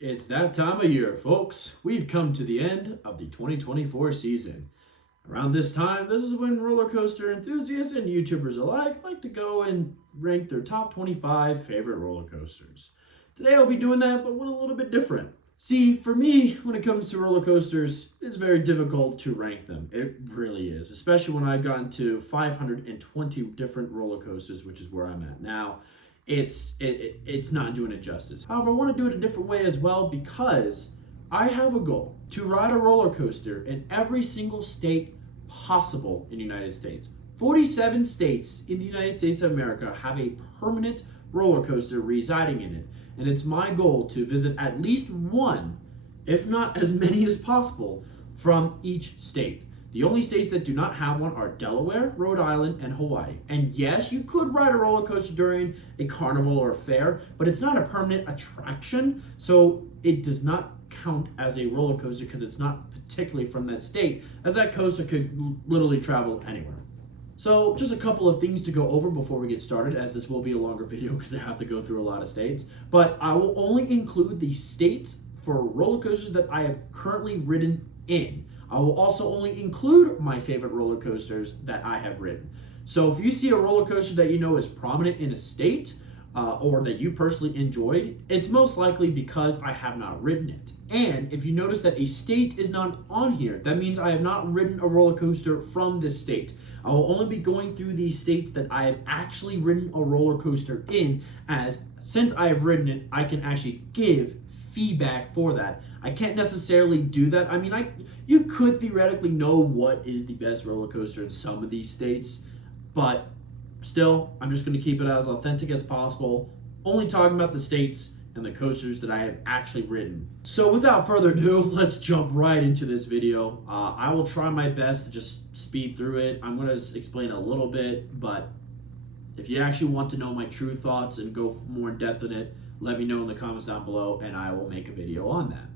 It's that time of year, folks. We've come to the end of the 2024 season. Around this time, this is when roller coaster enthusiasts and YouTubers alike like to go and rank their top 25 favorite roller coasters. Today I'll be doing that, but with a little bit different. See, for me, when it comes to roller coasters, it's very difficult to rank them. It really is, especially when I've gotten to 520 different roller coasters, which is where I'm at now. It's not doing it justice. However, I want to do it a different way as well because I have a goal to ride a roller coaster in every single state possible in the United States. 47 states in the United States of America have a permanent roller coaster residing in it. And it's my goal to visit at least one, if not as many as possible, from each state. The only states that do not have one are Delaware, Rhode Island, and Hawaii. And yes, you could ride a roller coaster during a carnival or a fair, but it's not a permanent attraction, so it does not count as a roller coaster because it's not particularly from that state, as that coaster could literally travel anywhere. So just a couple of things to go over before we get started, as this will be a longer video because I have to go through a lot of states. But I will only include the states for roller coasters that I have currently ridden in. I will also only include my favorite roller coasters that I have ridden. So if you see a roller coaster that you know is prominent in a state, or that you personally enjoyed, it's most likely because I have not ridden it. And if you notice that a state is not on here, that means I have not ridden a roller coaster from this state. I will only be going through these states that I have actually ridden a roller coaster in, as since I have ridden it, I can actually give feedback for that. I can't necessarily do that. I mean, you could theoretically know what is the best roller coaster in some of these states, but still, I'm just going to keep it as authentic as possible, only talking about the states and the coasters that I have actually ridden. So without further ado, let's jump right into this video. I will try my best to just speed through it. I'm going to explain a little bit, but if you actually want to know my true thoughts and go more in depth in it, let me know in the comments down below and I will make a video on that.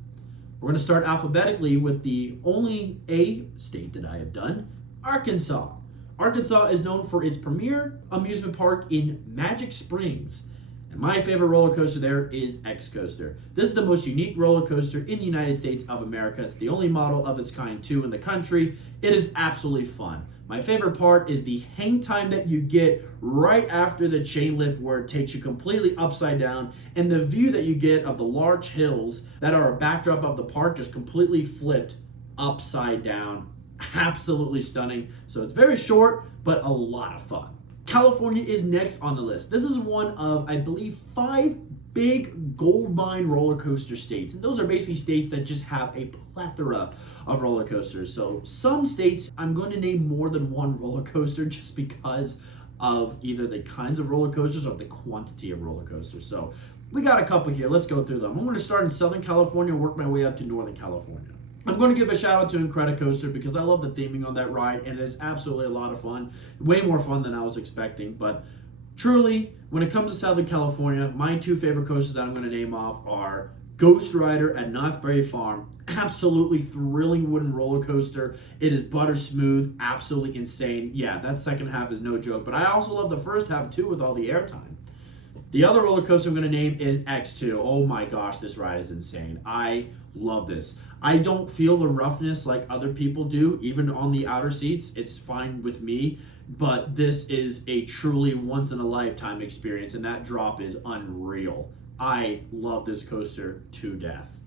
We're going to start alphabetically with the only A state that I have done, Arkansas. Arkansas is known for its premier amusement park in Magic Springs. And my favorite roller coaster there is X-Coaster. This is the most unique roller coaster in the United States of America. It's the only model of its kind too in the country. It is absolutely fun. My favorite part is the hang time that you get right after the chain lift, where it takes you completely upside down, and the view that you get of the large hills that are a backdrop of the park just completely flipped upside down. Absolutely stunning. So it's very short, but a lot of fun. California is next on the list. This is one of, I believe, 5 big gold mine roller coaster states. And those are basically states that just have a plethora of roller coasters. So some states, I'm going to name more than one roller coaster just because of either the kinds of roller coasters or the quantity of roller coasters. So we got a couple here. Let's go through them. I'm going to start in Southern California and work my way up to Northern California. I'm going to give a shout out to Incredicoaster because I love the theming on that ride and it is absolutely a lot of fun. Way more fun than I was expecting. But truly, when it comes to Southern California, my 2 favorite coasters that I'm going to name off are Ghost Rider at Knott's Berry Farm. Absolutely thrilling wooden roller coaster. It is butter smooth, absolutely insane. Yeah, that second half is no joke. But I also love the first half too with all the airtime. The other roller coaster I'm going to name is X2. Oh my gosh, this ride is insane. I love this. I don't feel the roughness like other people do, even on the outer seats. It's fine with me, but this is a truly once-in-a-lifetime experience, and that drop is unreal. I love this coaster to death.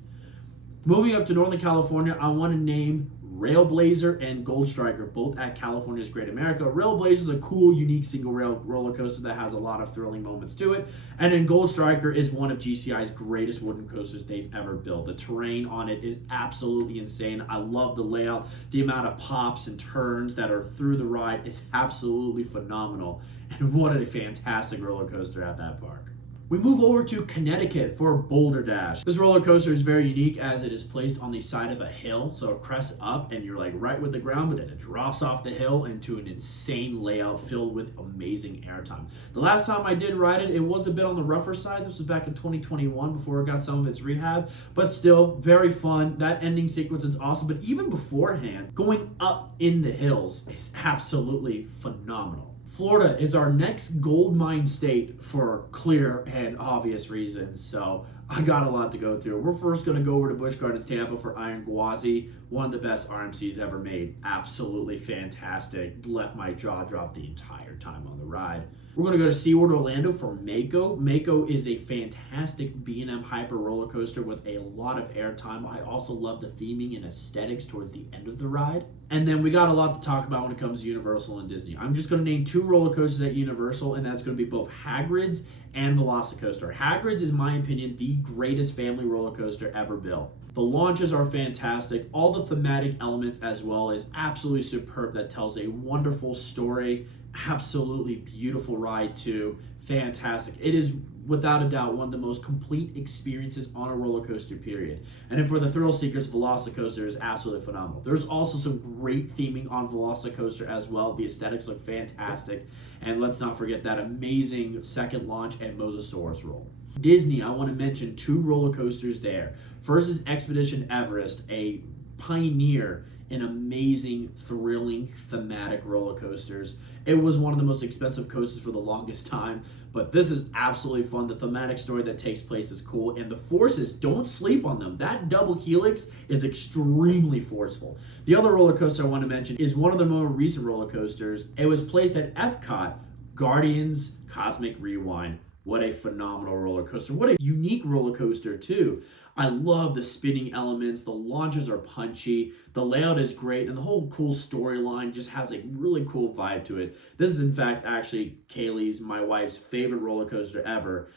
Moving up to Northern California, I want to name Railblazer and Gold Striker, both at California's Great America. Railblazer is a cool, unique single rail roller coaster that has a lot of thrilling moments to it. And then Gold Striker is one of GCI's greatest wooden coasters they've ever built. The terrain on it is absolutely insane. I love the layout, the amount of pops and turns that are through the ride. It's absolutely phenomenal. And what a fantastic roller coaster at that park. We move over to Connecticut for Boulder Dash. This roller coaster is very unique as it is placed on the side of a hill. So it crests up and you're like right with the ground, but then it drops off the hill into an insane layout filled with amazing airtime. The last time I did ride it, it was a bit on the rougher side. This was back in 2021 before it got some of its rehab, but still very fun. That ending sequence is awesome, but even beforehand, going up in the hills is absolutely phenomenal. Florida is our next gold mine state for clear and obvious reasons. So I got a lot to go through. We're first going to go over to Busch Gardens, Tampa for Iron Gwazi, one of the best RMCs ever made. Absolutely fantastic. Left my jaw dropped the entire time on the ride. We're going to go to SeaWorld Orlando for Mako. Mako is a fantastic B&M Hyper roller coaster with a lot of airtime. I also love the theming and aesthetics towards the end of the ride. And then we got a lot to talk about when it comes to Universal and Disney. I'm just going to name 2 roller coasters at Universal, and that's going to be both Hagrid's and Velocicoaster. Hagrid's is, in my opinion, the greatest family roller coaster ever built. The launches are fantastic. All the thematic elements as well is absolutely superb. That tells a wonderful story. Absolutely beautiful ride too. Fantastic. It is without a doubt one of the most complete experiences on a roller coaster, period. And then for the thrill seekers, Velocicoaster is absolutely phenomenal. There's also some great theming on Velocicoaster as well. The aesthetics look fantastic. And let's not forget that amazing second launch and Mosasaurus roll. Disney, I want to mention 2 roller coasters there. First is Expedition Everest, a pioneer in amazing, thrilling, thematic roller coasters. It was one of the most expensive coasters for the longest time, but this is absolutely fun. The thematic story that takes place is cool, and the forces, don't sleep on them. That double helix is extremely forceful. The other roller coaster I want to mention is one of the more recent roller coasters. It was placed at Epcot, Guardians Cosmic Rewind. What a phenomenal roller coaster. What a unique roller coaster too. I love the spinning elements. The launches are punchy. The layout is great. And the whole cool storyline just has a really cool vibe to it. This is in fact actually Kaylee's, my wife's, favorite roller coaster ever.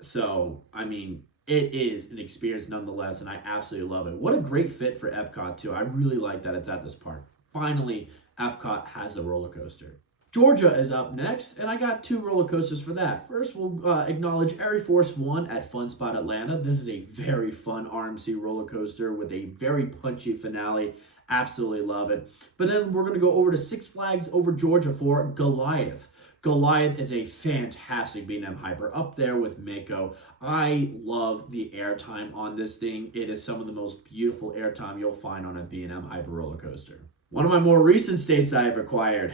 So, I mean, it is an experience nonetheless, and I absolutely love it. What a great fit for Epcot too. I really like that it's at this park. Finally, Epcot has a roller coaster. Georgia is up next, and I got 2 roller coasters for that. First, we'll acknowledge Air Force One at Fun Spot Atlanta. This is a very fun RMC roller coaster with a very punchy finale. Absolutely love it. But then we're going to go over to Six Flags over Georgia for Goliath. Goliath is a fantastic B&M Hyper, up there with Mako. I love the airtime on this thing. It is some of the most beautiful airtime you'll find on a B&M Hyper roller coaster. One of my more recent states I have acquired,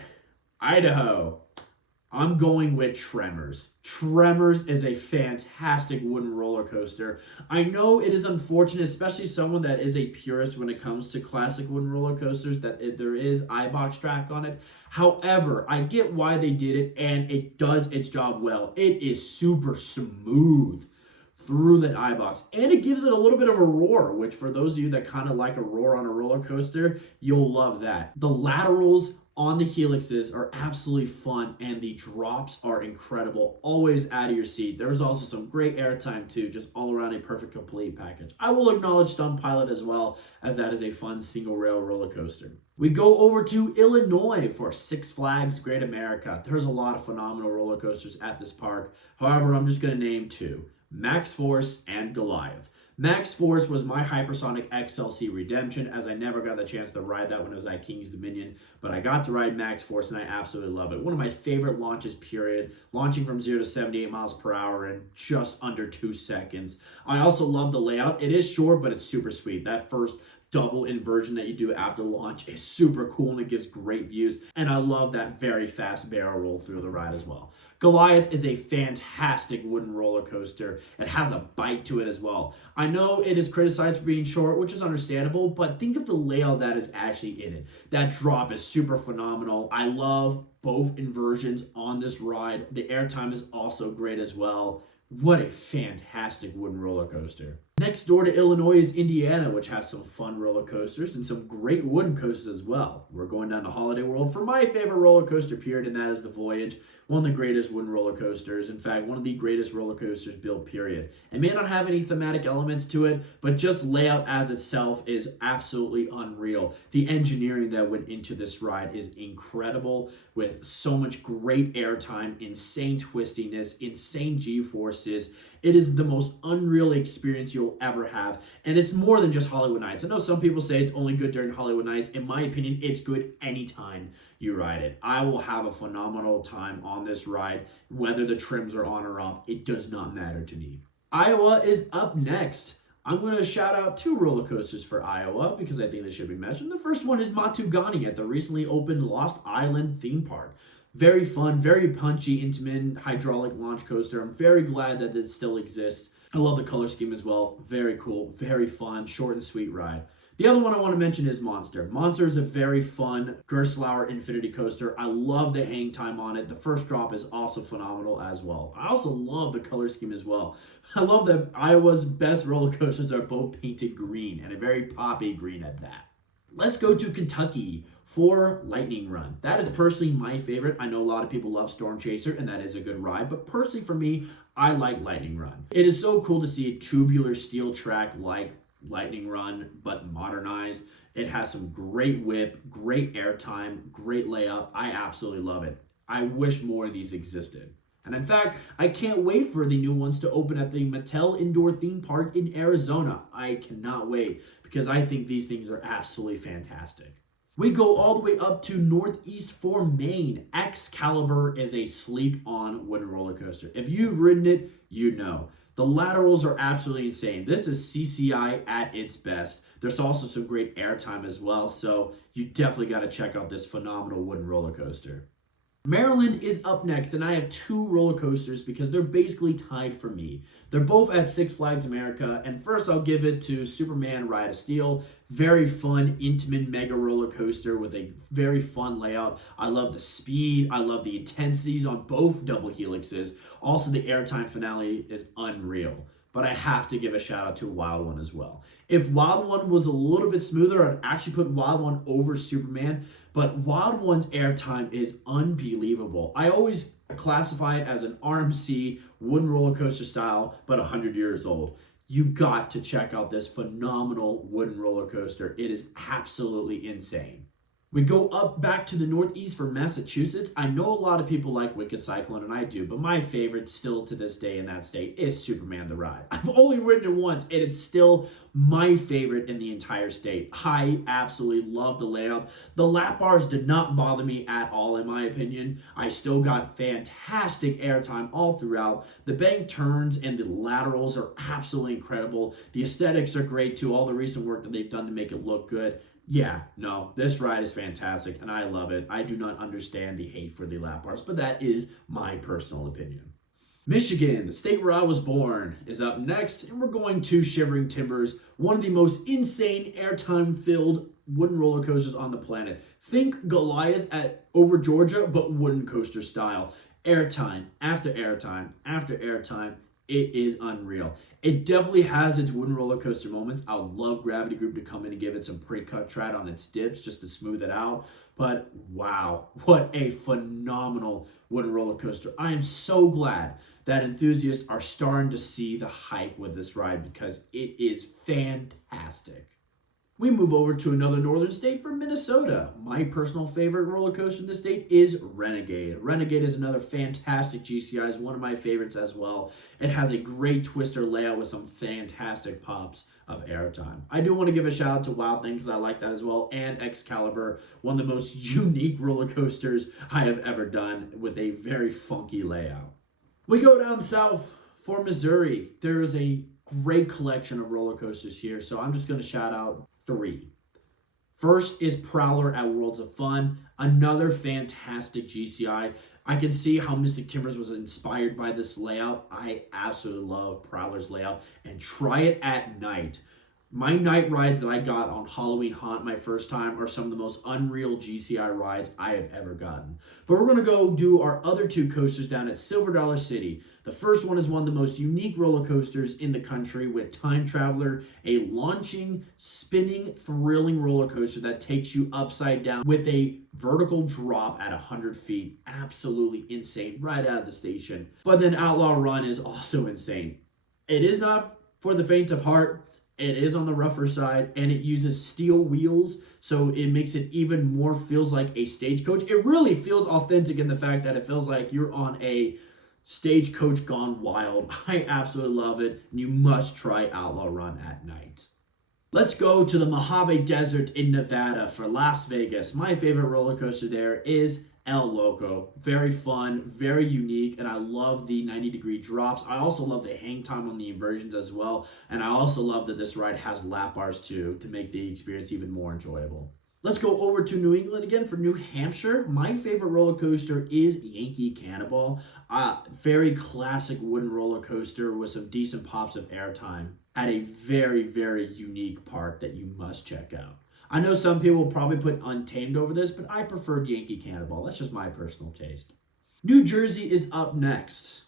Idaho. I'm going with Tremors. Tremors is a fantastic wooden roller coaster. I know it is unfortunate, especially someone that is a purist when it comes to classic wooden roller coasters, that there is iBox track on it. However, I get why they did it, and it does its job well. It is super smooth through that iBox, and it gives it a little bit of a roar, which for those of you that kind of like a roar on a roller coaster, you'll love that. The laterals on the helixes are absolutely fun, and the drops are incredible. Always out of your seat. There's also some great airtime too, just all around a perfect complete package. I will acknowledge Stunt Pilot as well, as that is a fun single rail roller coaster. We go over to Illinois for Six Flags Great America. There's a lot of phenomenal roller coasters at this park. However, I'm just going to name 2. Max Force and Goliath. Max Force was my Hypersonic XLC redemption, as I never got the chance to ride that when it was at King's Dominion, but I got to ride Max Force and I absolutely love it. One of my favorite launches, period, launching from 0 to 78 miles per hour in just under 2 seconds. I also love the layout. It is short, but it's super sweet. That first double inversion that you do after launch is super cool, and it gives great views, and I love that very fast barrel roll through the ride as well. Goliath is a fantastic wooden roller coaster. It has a bite to it as well. I know it is criticized for being short, which is understandable, but think of the layout that is actually in it. That drop is super phenomenal. I love both inversions on this ride. The airtime is also great as well. What a fantastic wooden roller coaster. Next door to Illinois is Indiana, which has some fun roller coasters and some great wooden coasters as well. We're going down to Holiday World for my favorite roller coaster, period, and that is the Voyage. One of the greatest wooden roller coasters. In fact, one of the greatest roller coasters built, period. It may not have any thematic elements to it, but just layout as itself is absolutely unreal. The engineering that went into this ride is incredible, with so much great airtime, insane twistiness, insane G-forces. It is the most unreal experience you'll ever have, and it's more than just Hollywood Nights. I know some people say it's only good during Hollywood Nights. In my opinion, it's good anytime you ride it. I will have a phenomenal time on this ride, whether the trims are on or off. It does not matter to me. Iowa is up next. I'm going to shout out 2 roller coasters for Iowa because I think they should be mentioned. The first one is Matugani at the recently opened Lost Island theme park. Very fun, very punchy, intimate, hydraulic launch coaster. I'm very glad that it still exists. I love the color scheme as well. Very cool, very fun, short and sweet ride. The other one I want to mention is Monster. Monster is a very fun Gerstlauer Infinity coaster. I love the hang time on it. The first drop is also phenomenal as well. I also love the color scheme as well. I love that Iowa's best roller coasters are both painted green, and a very poppy green at that. Let's go to Kentucky for Lightning Run. That is personally my favorite. I know a lot of people love Storm Chaser, and that is a good ride, but personally for me, I like Lightning Run. It is so cool to see a tubular steel track like Lightning Run, but modernized. It has some great whip, great airtime, great layout. I absolutely love it. I wish more of these existed. And in fact, I can't wait for the new ones to open at the Mattel Indoor Theme Park in Arizona. I cannot wait because I think these things are absolutely fantastic. We go all the way up to Northeast for Maine. Excalibur is a sleep-on wooden roller coaster. If you've ridden it, you know. The laterals are absolutely insane. This is CCI at its best. There's also some great airtime as well, so you definitely got to check out this phenomenal wooden roller coaster. Maryland is up next, and I have two roller coasters because they're basically tied for me. They're both at Six Flags America, and first I'll give it to Superman Ride of Steel. Very fun, intimate mega roller coaster with a very fun layout. I love the speed. I love the intensities on both double helixes. Also, the airtime finale is unreal. But I have to give a shout out to Wild One as well. If Wild One was a little bit smoother, I'd actually put Wild One over Superman, but Wild One's airtime is unbelievable. I always classify it as an RMC wooden roller coaster style, but 100 years old. You got to check out this phenomenal wooden roller coaster. It is absolutely insane. We go up back to the Northeast for Massachusetts. I know a lot of people like Wicked Cyclone, and I do, but my favorite still to this day in that state is Superman the Ride. I've only ridden it once, and it's still my favorite in the entire state. I absolutely love the layout. The lap bars did not bother me at all, in my opinion. I still got fantastic airtime all throughout. The bank turns and the laterals are absolutely incredible. The aesthetics are great, too. All the recent work that they've done to make it look good. Yeah, no, this ride is fantastic, and I love it. I do not understand the hate for the lap bars, but that is my personal opinion. Michigan, the state where I was born, is up next, and we're going to Shivering Timbers, one of the most insane airtime-filled wooden roller coasters on the planet. Think Goliath at over Georgia, but wooden coaster style. Airtime, after airtime, after airtime. It is unreal. It definitely has its wooden roller coaster moments. I would love Gravity Group to come in and give it some pre-cut tread on its dips just to smooth it out. But wow, what a phenomenal wooden roller coaster. I am so glad that enthusiasts are starting to see the hype with this ride because it is fantastic. We move over to another northern state for Minnesota. My personal favorite roller coaster in the state is Renegade. Renegade is another fantastic GCI, is one of my favorites as well. It has a great twister layout with some fantastic pops of airtime. I do want to give a shout out to Wild Thing because I like that as well, and Excalibur, one of the most unique roller coasters I have ever done with a very funky layout. We go down south for Missouri. There is a great collection of roller coasters here, so I'm just going to shout out 3. First is Prowler at Worlds of Fun, another fantastic GCI. I can see how Mystic Timbers was inspired by this layout. I absolutely love Prowler's layout, and try it at night. My night rides that I got on Halloween Haunt my first time are some of the most unreal GCI rides I have ever gotten. But we're going to go do our other 2 coasters down at Silver Dollar City. The first one is one of the most unique roller coasters in the country with Time Traveler, a launching, spinning, thrilling roller coaster that takes you upside down with a vertical drop at 100 feet. Absolutely insane right out of the station. But then Outlaw Run is also insane. It is not for the faint of heart. It is on the rougher side, and it uses steel wheels, so it makes it even more feels like a stagecoach. It really feels authentic in the fact that it feels like you're on a stagecoach gone wild. I absolutely love it, and you must try Outlaw Run at night. Let's go to the Mojave Desert in Nevada for Las Vegas. My favorite roller coaster there is El Loco. Very fun, very unique, and I love the 90-degree drops. I also love the hang time on the inversions as well, and I also love that this ride has lap bars too to make the experience even more enjoyable. Let's go over to New England again for New Hampshire. My favorite roller coaster is Yankee Cannonball. Very classic wooden roller coaster with some decent pops of airtime at a very, very unique park that you must check out. I know some people will probably put Untamed over this, but I preferred Yankee Cannonball. That's just my personal taste. New Jersey is up next.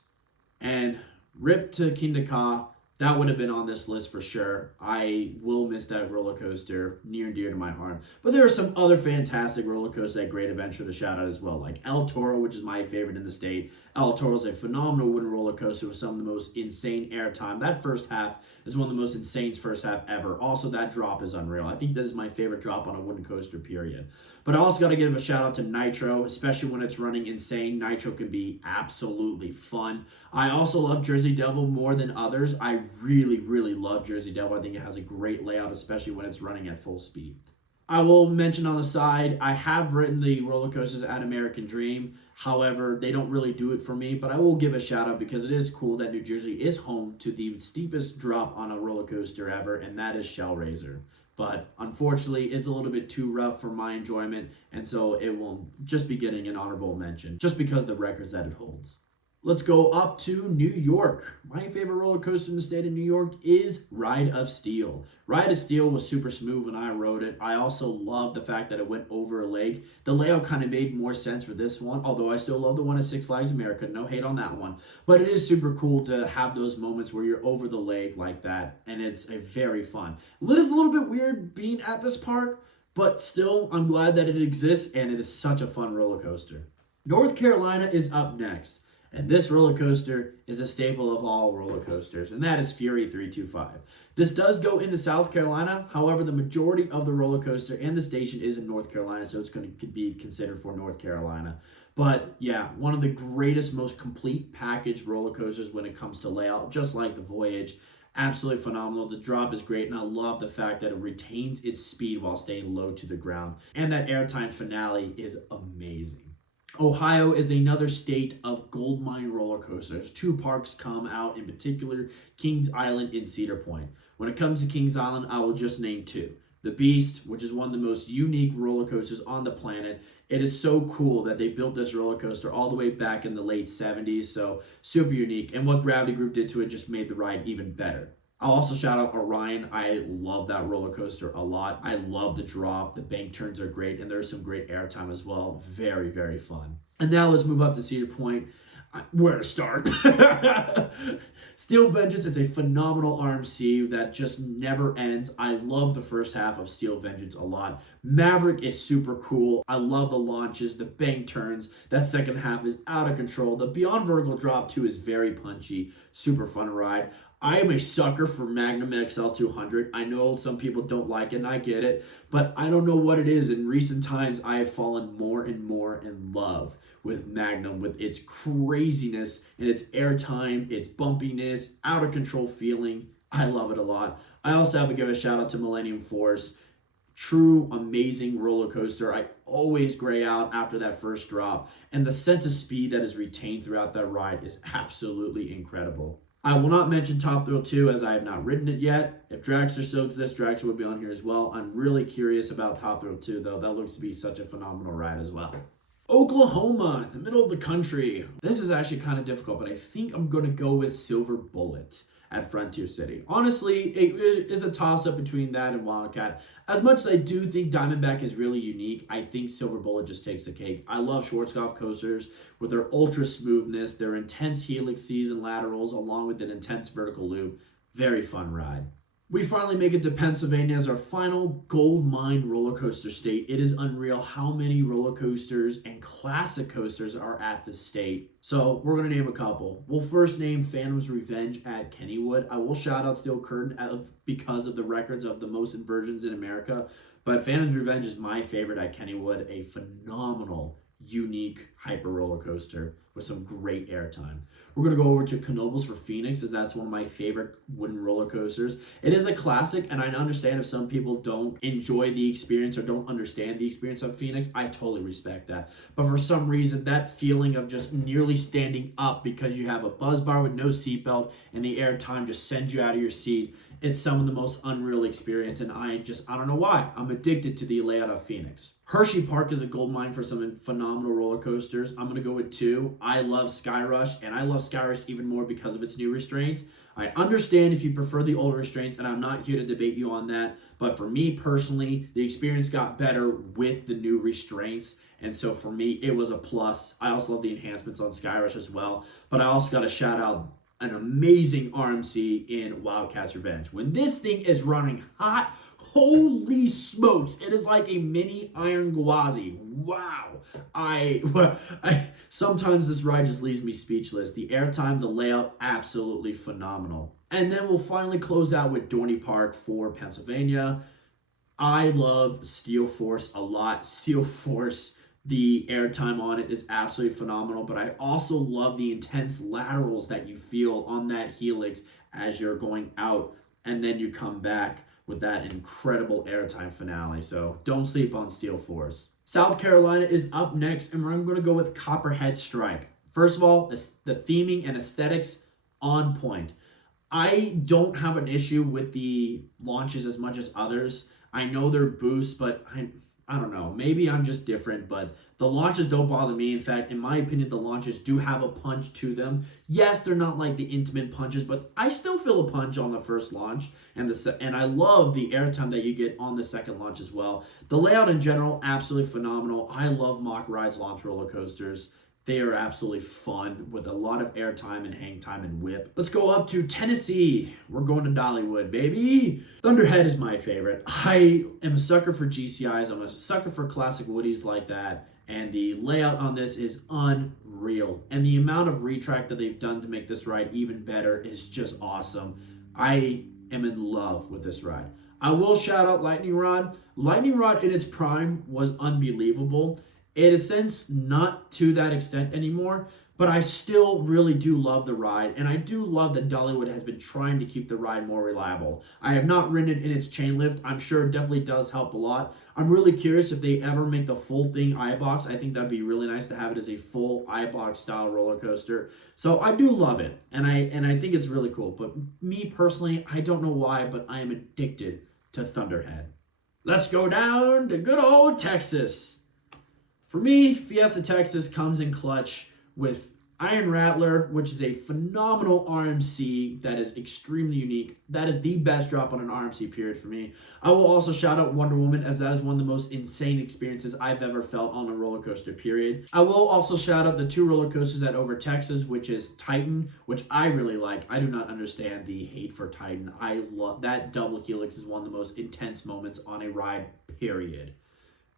And rip to Kingda Ka. That would have been on this list for sure. I will miss that roller coaster, near and dear to my heart. But there are some other fantastic roller coasters at Great Adventure to shout out as well, like El Toro, which is my favorite in the state. El Toro is a phenomenal wooden roller coaster with some of the most insane airtime. That first half is one of the most insane first half ever. Also, that drop is unreal. I think that is my favorite drop on a wooden coaster, period. But I also got to give a shout out to Nitro, especially when it's running insane. Nitro can be absolutely fun. I also love Jersey Devil more than others. I really, really love Jersey Devil. I think it has a great layout, especially when it's running at full speed. I will mention on the side, I have ridden the roller coasters at American Dream. However, they don't really do it for me, but I will give a shout out because it is cool that New Jersey is home to the steepest drop on a roller coaster ever, and that is Shellraiser. But unfortunately, it's a little bit too rough for my enjoyment, and so it will just be getting an honorable mention, just because of the records that it holds. Let's go up to New York. My favorite roller coaster in the state of New York is Ride of Steel. Ride of Steel was super smooth when I rode it. I also love the fact that it went over a lake. The layout kind of made more sense for this one, although I still love the one at Six Flags America. No hate on that one. But it is super cool to have those moments where you're over the lake like that, and it's a very fun. It is a little bit weird being at this park, but still, I'm glad that it exists, and it is such a fun roller coaster. North Carolina is up next. And this roller coaster is a staple of all roller coasters, and that is Fury 325. This does go into South Carolina. However, the majority of the roller coaster and the station is in North Carolina, so it's going to be considered for North Carolina. But yeah, one of the greatest, most complete package roller coasters when it comes to layout, just like the Voyage. Absolutely phenomenal. The drop is great, and I love the fact that it retains its speed while staying low to the ground. And that airtime finale is amazing. Ohio is another state of gold mine roller coasters. Two parks come out in particular, Kings Island and Cedar Point. When it comes to Kings Island, I will just name two. The Beast, which is one of the most unique roller coasters on the planet. It is so cool that they built this roller coaster all the way back in the late 70s, so super unique. And what Gravity Group did to it just made the ride even better. I'll also shout out Orion. I love that roller coaster a lot. I love the drop. The bank turns are great, and there's some great airtime as well. Very, very fun. And now let's move up to Cedar Point. Where to start? Steel Vengeance is a phenomenal RMC that just never ends. I love the first half of Steel Vengeance a lot. Maverick is super cool. I love the launches, the bank turns. That second half is out of control. The Beyond Vertical Drop too is very punchy. Super fun ride. I am a sucker for Magnum XL 200. I know some people don't like it, and I get it, but I don't know what it is. In recent times, I have fallen more and more in love with Magnum, with its craziness and its airtime, its bumpiness, out of control feeling. I love it a lot. I also have to give a shout out to Millennium Force. True amazing roller coaster. I always gray out after that first drop, and the sense of speed that is retained throughout that ride is absolutely incredible. I will not mention Top Thrill 2 as I have not ridden it yet. If Dragster still exists, Dragster would be on here as well. I'm really curious about Top Thrill 2 though. That looks to be such a phenomenal ride as well. Oklahoma, the middle of the country. This is actually kind of difficult, but I think I'm going to go with Silver Bullet at Frontier City. Honestly, it is a toss-up between that and Wildcat. As much as I do think Diamondback is really unique, I think Silver Bullet just takes the cake. I love Schwarzkopf coasters with their ultra smoothness, their intense helixes and laterals, along with an intense vertical loop. Very fun ride. We finally make it to Pennsylvania as our final gold mine roller coaster state. It is unreal how many roller coasters and classic coasters are at the state. So we're going to name a couple. We'll first name Phantom's Revenge at Kennywood. I will shout out Steel Curtain because of the records of the most inversions in America. But Phantom's Revenge is my favorite at Kennywood. A phenomenal, unique hyper roller coaster with some great airtime. We're going to go over to Knoebels for Phoenix, as that's one of my favorite wooden roller coasters. It is a classic, and I understand if some people don't enjoy the experience or don't understand the experience of Phoenix. I totally respect that. But for some reason, that feeling of just nearly standing up because you have a buzz bar with no seatbelt and the airtime just sends you out of your seat It's some of the most unreal experience, and I don't know why. I'm addicted to the layout of Phoenix. Hershey Park is a gold mine for some phenomenal roller coasters. I'm going to go with 2. I love Sky Rush, and I love Sky Rush even more because of its new restraints. I understand if you prefer the old restraints, and I'm not here to debate you on that, but for me personally, the experience got better with the new restraints, and so for me, it was a plus. I also love the enhancements on Sky Rush as well, but I also got to shout out an amazing RMC in Wildcats Revenge. When this thing is running hot, holy smokes, it is like a mini Iron Gwazi. Wow. Sometimes this ride just leaves me speechless. The airtime, the layout, absolutely phenomenal. And then we'll finally close out with Dorney Park for Pennsylvania. I love Steel Force a lot. Steel Force, the airtime on it is absolutely phenomenal, but I also love the intense laterals that you feel on that helix as you're going out, and then you come back with that incredible airtime finale. So don't sleep on Steel Force. South Carolina is up next, and I'm going to go with Copperhead Strike. First of all, the theming and aesthetics on point. I don't have an issue with the launches as much as others. I know they're boosts, but I don't know. Maybe I'm just different, but the launches don't bother me. In fact, in my opinion, the launches do have a punch to them. Yes, they're not like the intimate punches, but I still feel a punch on the first launch, and I love the airtime that you get on the second launch as well. The layout in general, absolutely phenomenal. I love Mock Ride's launch roller coasters. They are absolutely fun with a lot of airtime and hang time and whip. Let's go up to Tennessee. We're going to Dollywood, baby. Thunderhead is my favorite. I am a sucker for GCIs. I'm a sucker for classic Woodies like that. And the layout on this is unreal. And the amount of retract that they've done to make this ride even better is just awesome. I am in love with this ride. I will shout out Lightning Rod. Lightning Rod in its prime was unbelievable. It is since not to that extent anymore, but I still really do love the ride, and I do love that Dollywood has been trying to keep the ride more reliable. I have not ridden it in its chain lift. I'm sure it definitely does help a lot. I'm really curious if they ever make the full thing iBox. I think that'd be really nice to have it as a full iBox style roller coaster. So I do love it, and I think it's really cool. But me personally, I don't know why, but I am addicted to Thunderhead. Let's go down to good old Texas. For me, Fiesta Texas comes in clutch with Iron Rattler, which is a phenomenal RMC that is extremely unique. That is the best drop on an RMC period for me. I will also shout out Wonder Woman, as that is one of the most insane experiences I've ever felt on a roller coaster period. I will also shout out the 2 roller coasters at Over Texas, which is Titan, which I really like. I do not understand the hate for Titan. I love that double helix is one of the most intense moments on a ride, period.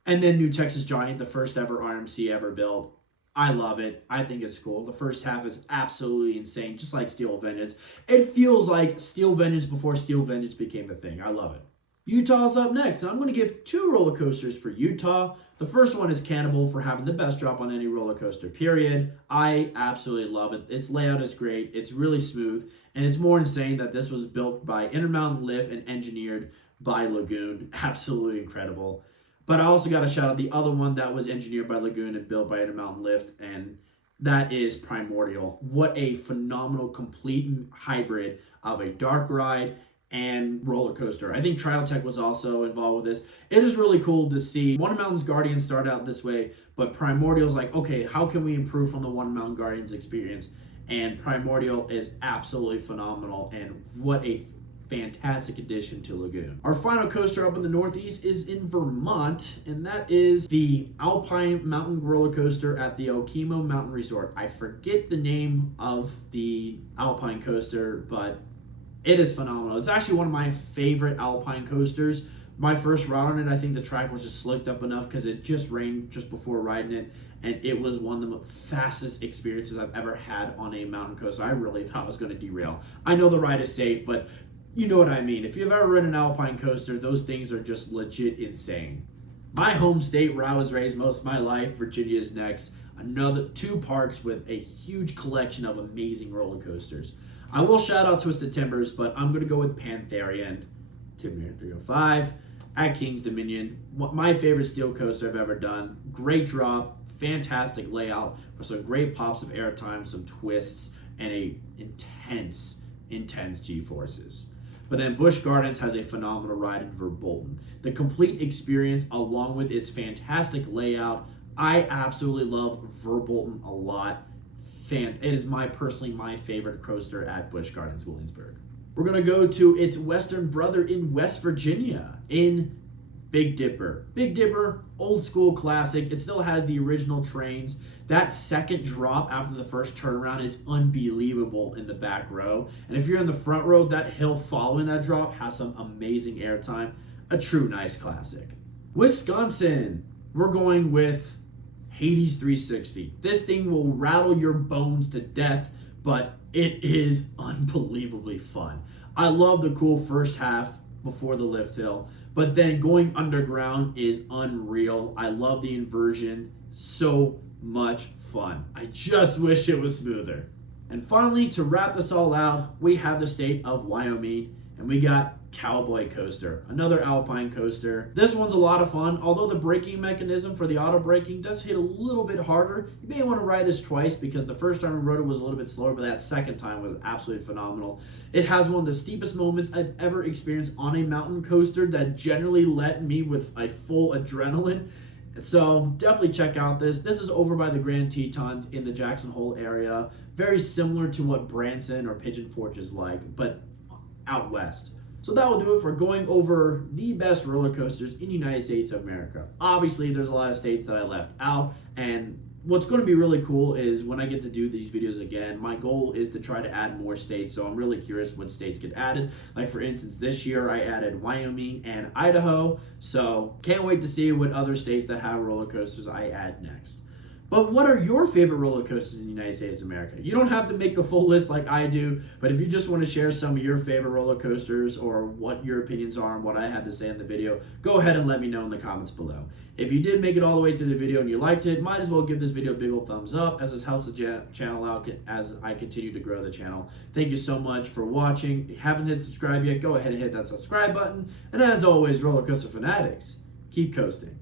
And then New Texas Giant, the first ever RMC ever built. I love it. I think it's cool. The first half is absolutely insane, just like Steel Vengeance. It feels like Steel Vengeance before Steel Vengeance became the thing. I love it. Utah's up next, and I'm going to give 2 roller coasters for Utah. The first one is Cannibal for having the best drop on any roller coaster, period. I absolutely love it. Its layout is great. It's really smooth, and it's more insane that this was built by Intermountain Lift and engineered by Lagoon. Absolutely incredible. But I also got to shout out the other one that was engineered by Lagoon and built by Intermountain Lift, and that is Primordial. What a phenomenal, complete hybrid of a dark ride and roller coaster. I think Trial Tech was also involved with this. It is really cool to see Wonder Mountain's Guardian start out this way, but Primordial's like, okay, how can we improve from the Wonder Mountain Guardian's experience? And Primordial is absolutely phenomenal, and what a fantastic addition to Lagoon. Our final coaster up in the Northeast is in Vermont, and that is the Alpine Mountain roller coaster at the Okemo Mountain Resort. I forget the name of the Alpine coaster, but it is phenomenal. It's actually one of my favorite Alpine coasters. My first ride on it, I think the track was just slicked up enough because it just rained just before riding it, and it was one of the fastest experiences I've ever had on a mountain coaster. I really thought it was going to derail. I know the ride is safe, but you know what I mean. If you've ever ridden an Alpine coaster, those things are just legit insane. My home state where I was raised most of my life, Virginia, is next. Another 2 parks with a huge collection of amazing roller coasters. I will shout out Twisted Timbers, but I'm going to go with Pantherian, Timber 305, at King's Dominion. My favorite steel coaster I've ever done. Great drop, fantastic layout, with some great pops of airtime, some twists, and a intense G-forces. But then Busch Gardens has a phenomenal ride in Verbolten. The complete experience, along with its fantastic layout, I absolutely love Verbolten a lot. It is personally my favorite coaster at Busch Gardens Williamsburg. We're going to go to its western brother in West Virginia in Big Dipper. Big Dipper, old school classic. It still has the original trains. That second drop after the first turnaround is unbelievable in the back row. And if you're in the front row, that hill following that drop has some amazing airtime. A true nice classic. Wisconsin, we're going with Hades 360. This thing will rattle your bones to death, but it is unbelievably fun. I love the cool first half before the lift hill, but then going underground is unreal. I love the inversion. So much fun. I just wish it was smoother. And finally, to wrap this all out, we have the state of Wyoming, and we got Cowboy Coaster, another alpine coaster. This one's a lot of fun, although the braking mechanism for the auto braking does hit a little bit harder. You may want to ride this twice because the first time we rode it was a little bit slower, but that second time was absolutely phenomenal. It has one of the steepest moments I've ever experienced on a mountain coaster that generally let me with a full adrenaline. So definitely check out this. This is over by the Grand Tetons in the Jackson Hole area. Very similar to what Branson or Pigeon Forge is like, but out west. So that will do it for going over the best roller coasters in the United States of America. Obviously, there's a lot of states that I left out, and what's going to be really cool is when I get to do these videos again, my goal is to try to add more states, so I'm really curious what states get added. Like for instance, this year I added Wyoming and Idaho, so can't wait to see what other states that have roller coasters I add next. But what are your favorite roller coasters in the United States of America? You don't have to make the full list like I do, but if you just want to share some of your favorite roller coasters or what your opinions are on what I had to say in the video, go ahead and let me know in the comments below. If you did make it all the way through the video and you liked it, might as well give this video a big old thumbs up, as this helps the channel out as I continue to grow the channel. Thank you so much for watching. If you haven't hit subscribe yet, go ahead and hit that subscribe button. And as always, roller coaster fanatics, keep coasting.